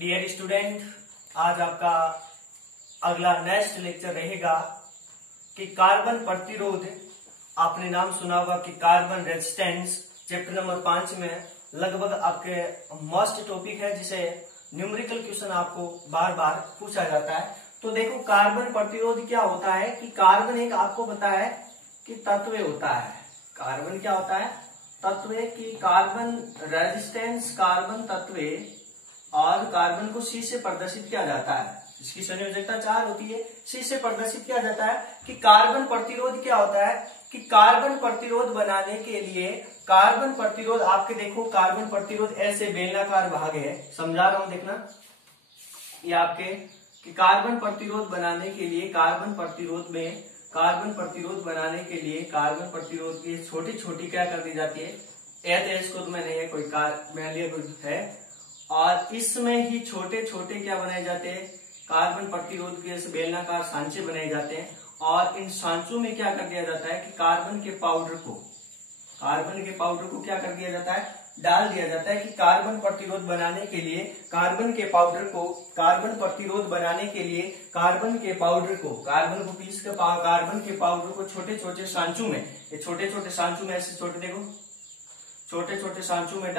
Dear student, आज आपका अगला नेक्स्ट लेक्चर रहेगा कि कार्बन प्रतिरोध। आपने नाम सुना होगा कि कार्बन रेजिस्टेंस चैप्टर नंबर 5 में लगभग आपके मस्ट टॉपिक है, जिसे न्यूमेरिकल क्वेश्चन आपको बार बार पूछा जाता है। तो देखो, कार्बन प्रतिरोध क्या होता है कि कार्बन एक आपको पता है कि तत्व होता है। कार्बन क्या होता है? तत्व। कि कार्बन रेजिस्टेंस कार्बन तत्व और कार्बन को C से प्रदर्शित किया जाता है। इसकी संयोजकता 4 होती है। C से प्रदर्शित किया जाता है कि कार्बन प्रतिरोध क्या होता है कि कार्बन प्रतिरोध बनाने के लिए कार्बन प्रतिरोध आपके देखो, कार्बन प्रतिरोध ऐसे बेलनाकार भाग है, समझा रहा हूं, देखना ये आपके कि कार्बन प्रतिरोध बनाने के लिए कार्बन प्रतिरोध बनाने के लिए कार्बन प्रतिरोध की छोटी छोटी क्या कर दी जाती है, एच को तो मैंने ये कोई है, और इसमें ही छोटे छोटे क्या बनाए जाते हैं, कार्बन प्रतिरोध के बेलनाकार सांचे बनाए जाते हैं। और इन सांचों में क्या कर दिया जाता है कि कार्बन के पाउडर को क्या कर दिया जाता है, डाल दिया जाता है कि कार्बन प्रतिरोध बनाने के लिए कार्बन के पाउडर को कार्बन पीस के कार्बन के पाउडर को छोटे छोटे सांचों में, ये छोटे छोटे सांचों में ऐसे देखो, छोटे छोटे सांचों में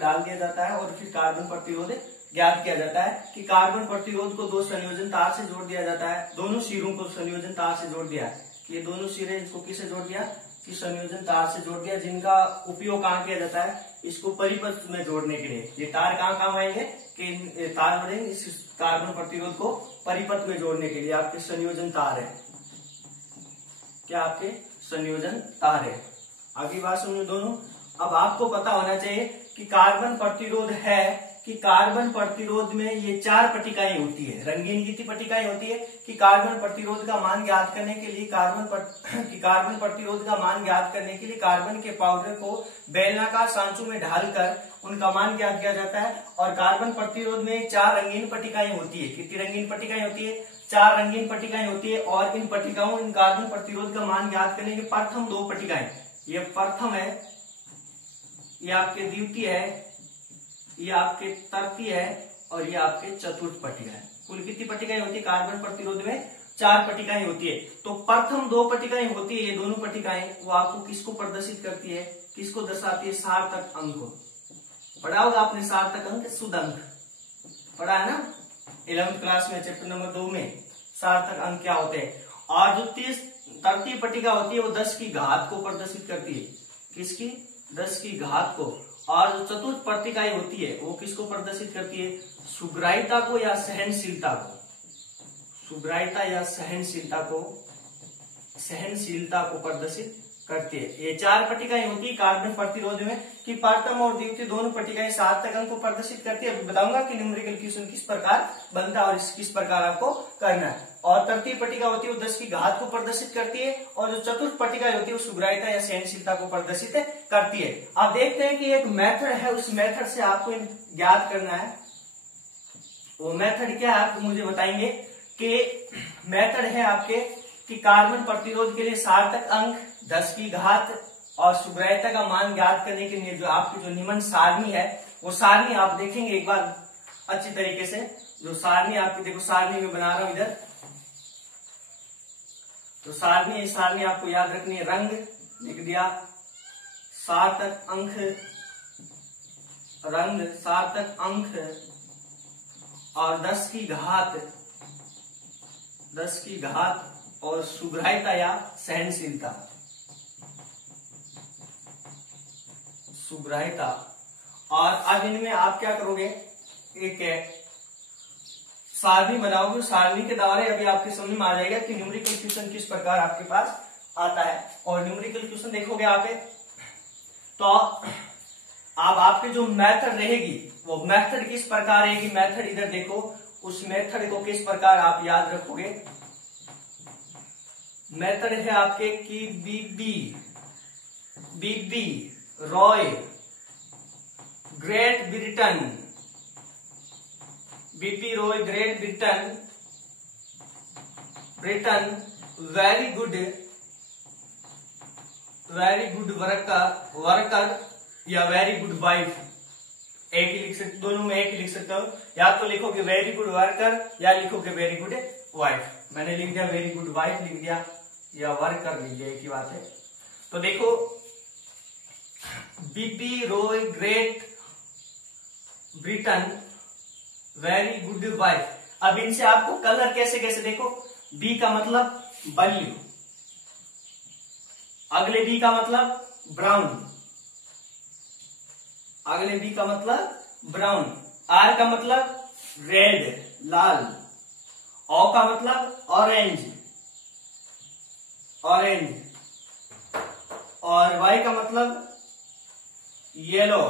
डाल दिया जाता है। और फिर कार्बन प्रतिरोध ज्ञात किया जाता है कि कार्बन प्रतिरोध को दो संयोजन तार से जोड़ दिया जाता है। दोनों सिरों को संयोजन तार से जोड़ दिया है। ये दोनों सिरे इसको किससे जोड़ दिया कि संयोजन तार से जोड़ दिया, जिनका उपयोग कहाँ किया जाता है, इसको परिपथ में जोड़ने के लिए। ये तार कहाँ काम आएंगे कि तार बनेंगे इस कार्बन प्रतिरोध को परिपथ में जोड़ने के लिए। आपके संयोजन तार है, क्या आपके संयोजन तार है। आगे बात समझो दोनों। अब आपको पता होना चाहिए कि कार्बन प्रतिरोध है कि कार्बन प्रतिरोध में ये 4 पट्टिकाएं होती है, रंगीन कितनी पट्टिकाएं होती है कि कार्बन प्रतिरोध का मान ज्ञात करने के लिए कार्बन प्रतिरोध का मान ज्ञात करने के लिए कार्बन के पाउडर को बेलनाकार सांचों में ढालकर उनका मान ज्ञात किया जाता है। और कार्बन प्रतिरोध में 4 रंगीन पट्टिकाएं होती है। कितनी रंगीन पट्टिकाएं होती है? 4 रंगीन पट्टिकाएं होती है। और इन पट्टिकाओं इन कार्बन प्रतिरोध का मान ज्ञात करने के प्रथम 2 पट्टिकाएं, ये प्रथम है, ये आपके द्वितीय है, ये आपके तृतीय है, और ये आपके चतुर्थ पट्टिका है। कुल कितनी पट्टिकाएं होती है कार्बन प्रतिरोध में? 4 पट्टिकाएं होती है। तो प्रथम 2 पट्टिकाएं होती है, ये दोनों पट्टिकाएं वो आपको किसको प्रदर्शित करती है, किसको दर्शाती है? सार्थक अंक को। पढ़ा होगा आपने सार्थक अंक, शुद्ध अंक पढ़ा है ना 11th क्लास में, चैप्टर नंबर 2 में सार्थक अंक क्या होते हैं। और जो तृतीय पट्टिका होती है वो 10 की घात को प्रदर्शित करती है। किसकी? 10 की घात को। और जो चतुर्थ पट्टिकाएं होती है वो किसको प्रदर्शित करती है? सुग्राह्यता को या सहनशीलता को। सुग्राह्यता या सहनशीलता को प्रदर्शित करती है। ये 4 पट्टिकाएं होती है कार्बन प्रतिरोध में कि प्रथम और द्वितीय दोनों पट्टिकाएं सार्थक अंक को प्रदर्शित करती है। बताऊंगा कि न्यूमेरिकल क्वेश्चन किस प्रकार बनता है और किस प्रकार आपको करना है। और तृतीय पट्टिका होती है वो 10 की घात को प्रदर्शित करती है। और जो चतुर्थ पट्टिका होती है वो सुग्राह्यता या सहनशीलता को प्रदर्शित करती है। अब देखते हैं कि एक मेथड है, उस मेथड से आपको ज्ञात करना है। वो मेथड क्या है आपको मुझे बताएंगे कि मेथड है आपके कि कार्बन प्रतिरोध के लिए सार्थक अंक 10 की घात और सुग्राह्यता का मान ज्ञात करने के लिए जो आपकी जो निम्न सारणी है, वो सारणी आप देखेंगे एक बार अच्छी तरीके से। जो सारणी आपकी देखो, सारणी में बना रहा हूं इधर, तो सारणी आपको याद रखनी है। रंग लिख दिया, सार्थक अंक, रंग सार्थक अंक और 10 की घात और सुग्राह्यता या सहनशीलता, सुग्राह्यता। और अब इनमें आप क्या करोगे, एक सारणी बनाओगे। सारणी के द्वारा अभी आपके समझ में आ जाएगा कि न्यूमेरिकल क्वेश्चन किस प्रकार आपके पास आता है। और न्यूमेरिकल क्वेश्चन देखोगे आप तो अब आपकी जो मेथड रहेगी वो मेथड किस प्रकार रहेगी, मेथड इधर देखो, उस मेथड को किस प्रकार आप याद रखोगे। मेथड है आपके कि BB Roy Great Britain, BB Roy Great Britain very good worker या वेरी गुड वाइफ। एक ही लिख सकते, दोनों में एक ही लिख सकते हो। या तो लिखोगे वेरी गुड वर्कर या लिखोगे वेरी गुड वाइफ। मैंने लिख दिया वेरी गुड वाइफ लिख दिया या वर्कर लिख दिया, एक ही बात है। तो देखो BP Roy Great Britain very good wife. अब इनसे आपको कलर कैसे कैसे, देखो बी का मतलब ब्लू, अगले बी का मतलब ब्राउन, अगले बी का मतलब ब्राउन, आर का मतलब रेड लाल, ओ का मतलब ऑरेंज ऑरेंज, और वाई का मतलब येलो।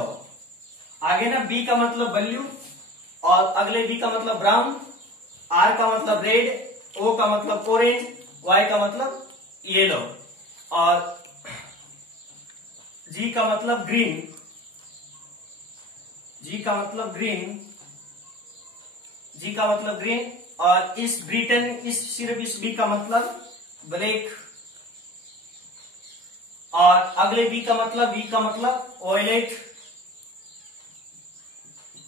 आगे ना बी का मतलब ब्लू और अगले बी का मतलब ब्राउन, आर का मतलब रेड, ओ का मतलब ऑरेंज, वाई का मतलब येलो, और जी का मतलब ग्रीन, जी का मतलब ग्रीन, जी का मतलब ग्रीन, और इस ब्रिटेन इस सिर्फ इस बी का मतलब ब्लैक, और अगले बी का मतलब वी का मतलब वॉयलेट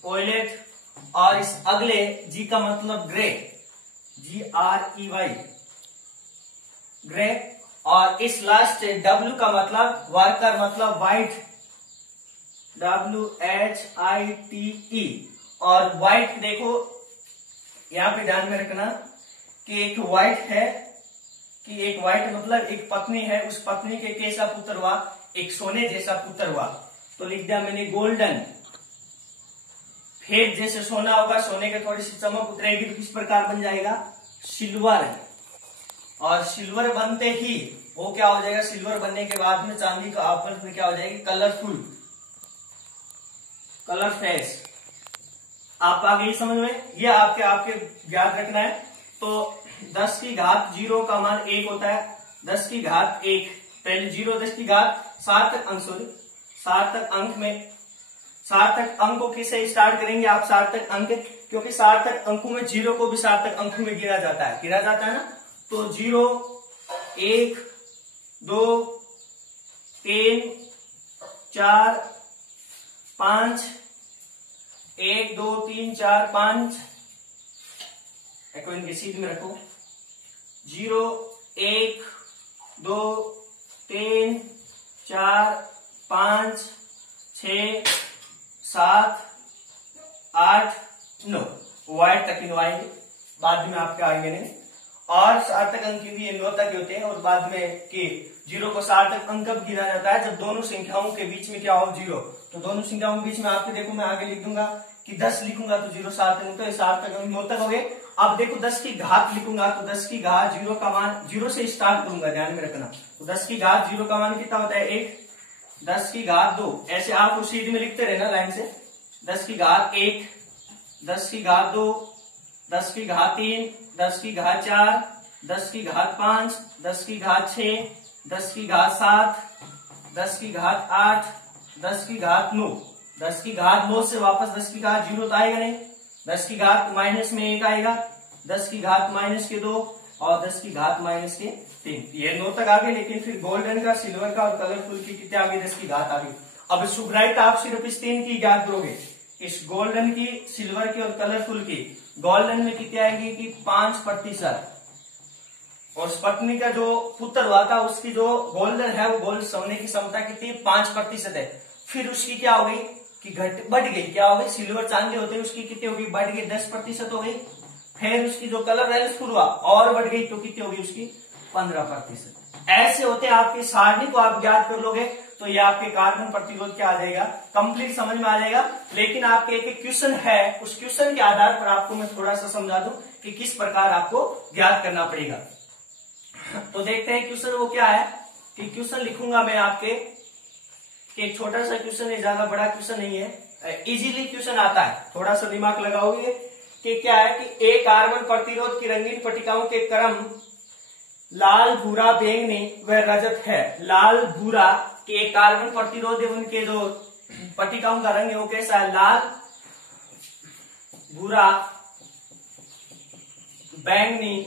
वॉयलेट, और इस अगले जी का मतलब ग्रे, GREY ग्रे, और इस लास्ट डब्ल्यू का मतलब वर्कर मतलब व्हाइट, WHITE। और व्हाइट देखो यहां पे ध्यान में रखना कि एक व्हाइट है, कि एक व्हाइट मतलब एक पत्नी है, उस पत्नी के कैसा पुत्र हुआ, एक सोने जैसा पुत्र हुआ। तो लिख दिया मैंने गोल्डन, फिर जैसे सोना होगा सोने के थोड़ी सी चमक उतरेगी तो किस प्रकार बन जाएगा, सिल्वर, और सिल्वर बनते ही वो क्या हो जाएगा, सिल्वर बनने के बाद में चांदी का आपस में क्या हो जाएगी, कलरफुल, कलर फ्रेश। आप आगे ही समझ में, ये आपके आपके याद रखना है। तो 10 की घात 0 का मान 1 होता है, 10 की घात 1, पहले 0 10 की घात सार्थक अंक, सॉरी सार्थक अंक में, सार्थक अंकों किसे स्टार्ट करेंगे आप, सार्थक अंक, क्योंकि सार्थक अंकों में 0 को भी सार्थक अंकों में गिना जाता है ना। तो 0 1 2 3 4 5, 1 2 3 4 5, इनके सीध में रखो, 0 1 2 3 4 5 6 7 8 9, वाइट तक इन आएंगे, बाद में आपके आएंगे नहीं। और सार्थक अंक भी 9 तक होते हैं, और बाद में कि 0 को सार्थक अंक कब गिना जाता है, जब दोनों संख्याओं के बीच में क्या हो 0। तो दोनों संख्याओं के बीच में आपके देखो मैं आगे लिख दूंगा कि 10 लिखूंगा तो 0 सार्थक अंक, तो सार्थक अंक 9 तक हो गए। अब देखो 10 की घात लिखूंगा तो 10 की घात 0 का मान 0 से स्टार्ट करूंगा, ध्यान में रखना। तो 10 की घात 0 का मान कितना होता है 1, 10 की घात 2, ऐसे आप उस सीध में लिखते रहना लाइन से, 10 की घात 1, 10 की घात 2, 10 की घात 3, 10 की घात 4, 10 की घात 5, 10 की घात 6, 10 की घात 7, 10 की घात 8, 10 की घात 9, 10 की घात 9 से वापस 10 की घात 0 तो आएगा नहीं, 10 की घात माइनस में 1 आएगा, 10 की घात माइनस के 2, और 10 की घात माइनस के 3, ये 9 तक आ गए। लेकिन फिर गोल्डन का, सिल्वर का और कलरफुल की कितने आ गए, 10 की घात आ गई। अब सुब्राइट आप सिर्फ इस 3 की याद करोगे, इस गोल्डन की, सिल्वर की और कलरफुल की। गोल्डन में कितनी आएगी कि 5%, और उस पत्नी का जो पुत्र हुआ था उसकी जो गोल्डन है वो गोल्ड सोने की क्षमता कितनी 5% है। फिर उसकी क्या हो गई कि घट बढ़ गई, क्या हो गई, सिल्वर चांदी होते हैं उसकी कितनी हो गई, बढ़ गई 10% हो गई। फिर उसकी जो कलर रेलफुल हुआ और बढ़ गई तो कितनी होगी उसकी 15%। ऐसे होते हैं आपकी सारणी को आप याद कर लोगे तो ये आपके कार्बन प्रतिरोध क्या आ जाएगा, कंप्लीट समझ में आ जाएगा। लेकिन आपके एक क्वेश्चन है, उस क्वेश्चन के आधार पर आपको मैं थोड़ा सा समझा दूं कि किस प्रकार आपको ज्ञात करना पड़ेगा। तो देखते हैं क्वेश्चन वो क्या है, कि क्वेश्चन लिखूंगा मैं आपके कि एक छोटा सा क्वेश्चन है, ज्यादा बड़ा क्वेश्चन नहीं है, इजीली क्वेश्चन आता है, थोड़ा सा दिमाग लगाओगे कि क्या है कि एक कार्बन प्रतिरोध की रंगीन पट्टिकाओं के क्रम लाल भूरा बैंगनी व रजत है। लाल भूरा के एक कार्बन प्रतिरोध है, उनके जो पट्टिकाओं का रंग है वो कैसा है, लाल भूरा बैंगनी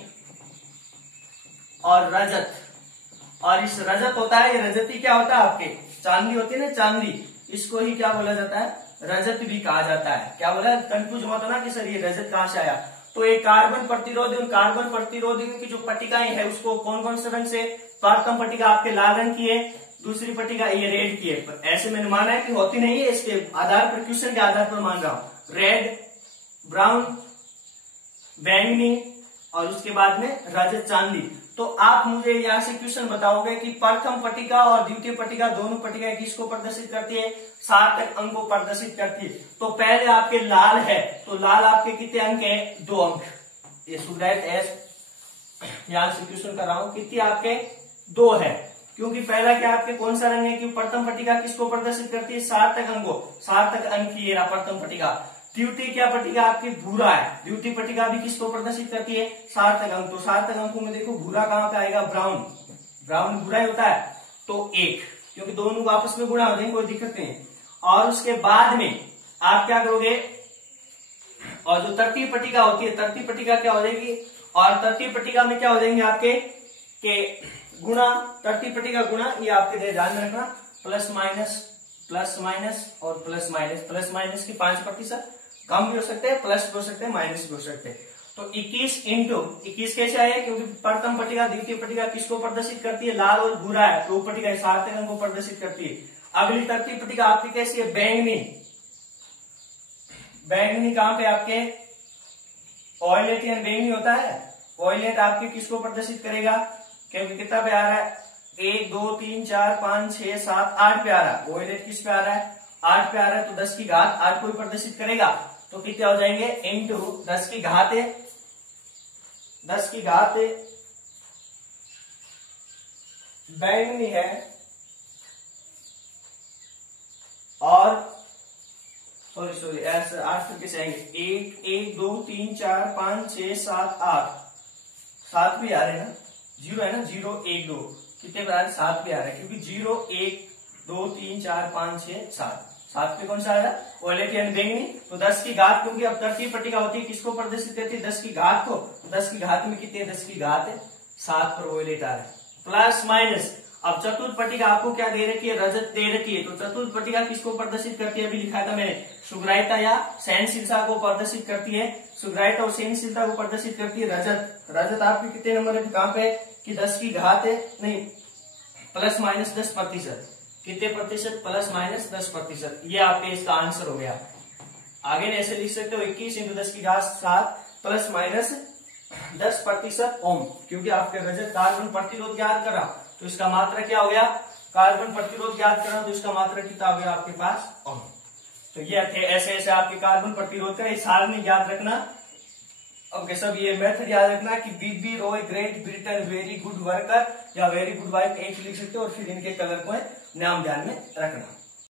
और रजत। और इस रजत होता है, ये रजती क्या होता है आपके, चांदी होती है ना, चांदी, इसको ही क्या बोला जाता है, रजत भी कहा जाता है। क्या बोला, कंफ्यूज मत होना कि सर ये रजत कहां से आया। तो एक कार्बन प्रतिरोधी, उन कार्बन प्रतिरोधी की जो पट्टिकाएं है उसको कौन कौन से रंग से, प्रथम पट्टिका आपके लाल रंग की है, दूसरी पट्टिका ये रेड की है। ऐसे मैंने माना है कि होती नहीं है, इसके आधार पर, क्वेश्चन के आधार पर मान रहा हूं। रेड, ब्राउन, बैंगनी और उसके बाद में रजत चांदी। तो आप मुझे यहां से क्वेश्चन बताओगे कि प्रथम पट्टिका और द्वितीय पट्टिका दोनों पट्टिकाएं किसको प्रदर्शित करती है, सार्थक अंक को प्रदर्शित करती है। तो पहले आपके लाल है, तो लाल आपके कितने अंक है, 2 अंक। ये सुब्राइट एस यहां से क्वेश्चन कर रहा हूं, कितने आपके 2 है, क्योंकि पहला क्या आपके कौन सा रंग है कि प्रथम पट्टिका किसको प्रदर्शित करती है, सार्थक अंक को। सार्थक अंक की ये प्रथम पट्टिका। द्वितीय क्या पट्टिका आपकी भूरा है, द्वितीय पट्टिका भी किसको प्रदर्शित करती है, सार्थक अंक। तो सार्थक अंकों में देखो भूरा कहां पे आएगा, ब्राउन। ब्राउन भूरा ही होता है, तो 1, क्योंकि दोनों को आपस में गुणा हो जाएंगे, कोई दिक्कत नहीं। और उसके बाद में आप क्या करोगे, और जो तृतीय पट्टिका होती है, तृतीय पट्टिका क्या हो जाएगी, और तृतीय पट्टिका में क्या हो जाएंगे आपके के गुणा, तृतीय पट्टिका गुणा, ये आपके ध्यान में रखना, प्लस माइनस, प्लस माइनस और प्लस माइनस। प्लस माइनस की 5%, कम भी हो सकते हैं, प्लस भी हो सकते हैं, माइनस भी हो सकते हैं। तो 21 इंटू 21 कैसे आया, क्योंकि प्रथम पट्टिका द्वितीय पट्टिका किसको प्रदर्शित करती है, लाल और भूरा है, तो पट्टिका सार्थक अंक को प्रदर्शित करती है। अगली तृतीय पट्टिका आपकी कैसी है, बैंगनी। बैंगनी कहां पे आपके, ऑयलेट या बैंगनी होता है, ऑयलेट आपके किसको प्रदर्शित करेगा, क्योंकि कितना पे आ रहा है, 1 2 3 4 5 6 7 8 पे आ रहा है, ऑयलेट किस पे आ रहा है, 8 पे आ रहा है, तो 10 की घात 8 को ही प्रदर्शित करेगा। तो कितने हो जाएंगे, इंटू 10 की घात है, 10 की घात बैंगनी है, और सॉरी ऐसे 8 फिर कैसे आएंगे, 1 2 3 4 5 6 7 8, 7 भी आ रहे हैं ना, 0 है ना, 0 1 2 कितने पे आ रहे, 7 पे आ रहे हैं, क्योंकि 0 1 2 3 4 5 6 7, 7 पे कौन सा आया, वॉयलेट यानी बैंगनी। तो 10 की घात, क्योंकि अब तृतीय पट्टिका होती है किसको प्रदर्शित करती है, 10 की घात को। 10 की घात में कितने, 10 की घात 7 पर वॉयलेट आ रहा है, प्लस माइनस। अब चतुर्थ पट्टिका आपको क्या दे रखी है, रजत दे रखी है। तो चतुर्थ पट्टिका किसको प्रदर्शित करती है, अभी लिखा था मैंने, सुग्राहिता या सहनशीलता को प्रदर्शित करती है। सुग्राहिता और सहनशीलता को प्रदर्शित करती है रजत। रजत आपकी कितने नंबर है, कहां पे, कि 10 की घात नहीं, प्लस माइनस 10%, कितने प्रतिशत, प्लस माइनस 10%। ये आपके इसका आंसर हो गया। आगे ऐसे लिख सकते हो 21 इंटू 10 की घात 7 प्लस माइनस 10% ओम, क्योंकि आपके रजत कार्बन प्रतिरोध ज्ञात करा, तो इसका मात्रा क्या हो गया, कार्बन प्रतिरोध ज्ञात करा, तो इसका मात्रा कितना हो गया आपके पास, ओम। तो ये थे ऐसे ऐसे आपके कार्बन प्रतिरोध का, इस साल में याद रखना। अब सब ये मेथड याद रखना कि BB Roy Great Britain very good worker या वेरी गुड वाइफ, एक लिख सकते हो, और फिर इनके कलर को नाम ध्यान में रखना।